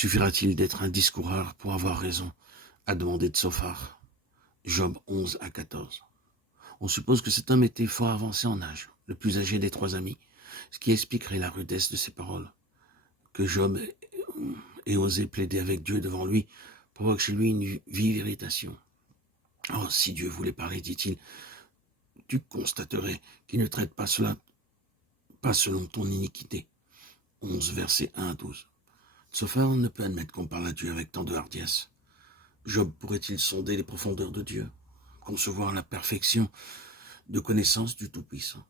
Suffira-t-il d'être un discoureur pour avoir raison, a demandé Tsophar. Job 11 à 14. On suppose que cet homme était fort avancé en âge, le plus âgé des trois amis, ce qui expliquerait la rudesse de ses paroles. Que Job ait osé plaider avec Dieu devant lui provoque chez lui une vive irritation. « Oh, si Dieu voulait parler, dit-il, tu constaterais qu'il ne traite pas cela, pas selon ton iniquité. » 11, versets 1 à 12. Tsophar ne peut admettre qu'on parle à Dieu avec tant de hardiesse. Job pourrait-il sonder les profondeurs de Dieu, concevoir la perfection de connaissance du Tout-Puissant?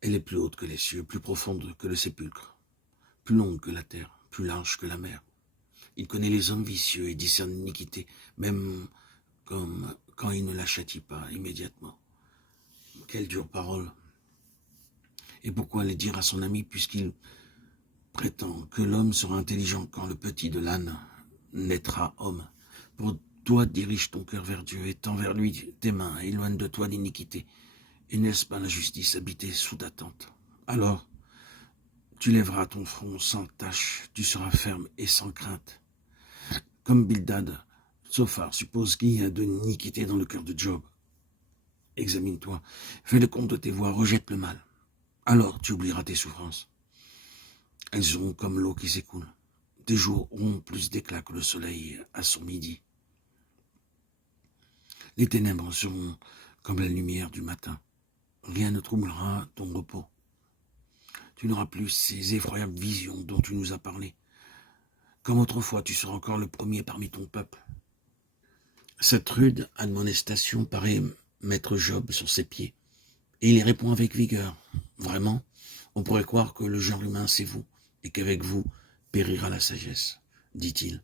Elle est plus haute que les cieux, plus profonde que le sépulcre, plus longue que la terre, plus large que la mer. Il connaît les hommes vicieux et discerne l'iniquité, même comme quand il ne la châtie pas immédiatement. Quelle dure parole! Et pourquoi les dire à son ami, puisqu'il prétend que l'homme sera intelligent quand le petit de l'âne naîtra homme? Pour toi, dirige ton cœur vers Dieu, et tends vers lui tes mains, éloigne de toi l'iniquité. Et n'est-ce pas la justice habiter sous ta tente? Alors, tu lèveras ton front sans tache, tu seras ferme et sans crainte. Comme Bildad, Tsophar suppose qu'il y a de l'iniquité dans le cœur de Job. Examine-toi, fais le compte de tes voies, rejette le mal. Alors tu oublieras tes souffrances. Elles seront comme l'eau qui s'écoule. Tes jours auront plus d'éclat que le soleil à son midi. Les ténèbres seront comme la lumière du matin. Rien ne troublera ton repos. Tu n'auras plus ces effroyables visions dont tu nous as parlé. Comme autrefois, tu seras encore le premier parmi ton peuple. Cette rude admonestation paraît mettre Job sur ses pieds. Et il y répond avec vigueur. Vraiment, on pourrait croire que le genre humain c'est vous, et qu'avec vous périra la sagesse, dit-il.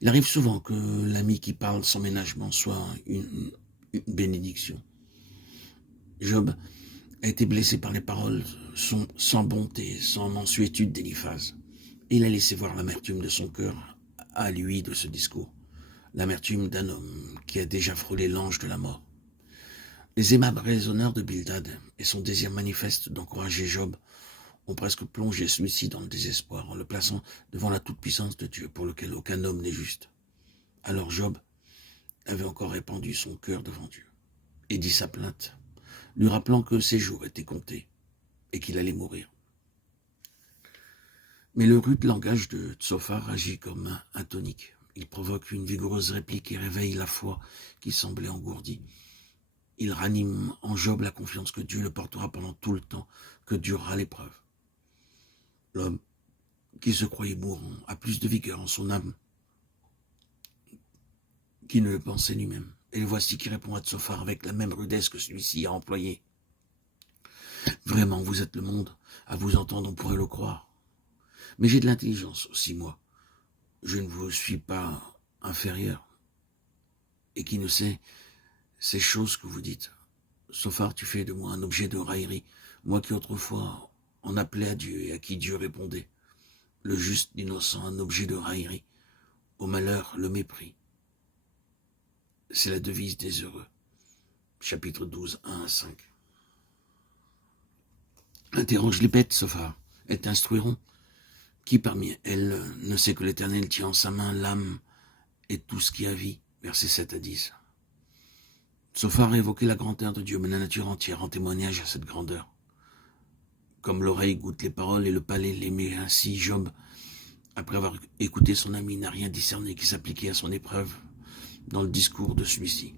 Il arrive souvent que l'ami qui parle sans ménagement soit une bénédiction. Job a été blessé par les paroles sans bonté, sans mansuétude d'Éliphaz. Il a laissé voir l'amertume de son cœur à lui de ce discours, l'amertume d'un homme qui a déjà frôlé l'ange de la mort. Les aimables raisonneurs de Bildad et son désir manifeste d'encourager Job ont presque plongé celui-ci dans le désespoir en le plaçant devant la toute-puissance de Dieu pour lequel aucun homme n'est juste. Alors Job avait encore répandu son cœur devant Dieu et dit sa plainte, lui rappelant que ses jours étaient comptés et qu'il allait mourir. Mais le rude langage de Tsophar agit comme un tonique. Il provoque une vigoureuse réplique et réveille la foi qui semblait engourdie. Il ranime en Job la confiance que Dieu le portera pendant tout le temps que durera l'épreuve. L'homme qui se croyait mourant a plus de vigueur en son âme qu'il ne le pensait lui-même. Et le voici qui répond à Tsophar avec la même rudesse que celui-ci a employée. Vraiment, vous êtes le monde. À vous entendre, on pourrait le croire. Mais j'ai de l'intelligence aussi, moi. Je ne vous suis pas inférieur. Et qui ne sait ces choses que vous dites. Tsophar, tu fais de moi un objet de raillerie. Moi qui autrefois en appelais à Dieu et à qui Dieu répondait. Le juste, l'innocent, un objet de raillerie. Au malheur, le mépris. C'est la devise des heureux. Chapitre 12, 1 à 5. Interroge les bêtes, Tsophar. Elles t'instruiront. Qui parmi elles ne sait que l'Éternel tient en sa main l'âme et tout ce qui a vie? Versets 7 à 10. Tsophar a évoqué la grandeur de Dieu, mais la nature entière en témoignage à cette grandeur. Comme l'oreille goûte les paroles et le palais les met, ainsi Job, après avoir écouté son ami, n'a rien discerné qui s'appliquait à son épreuve dans le discours de celui-ci.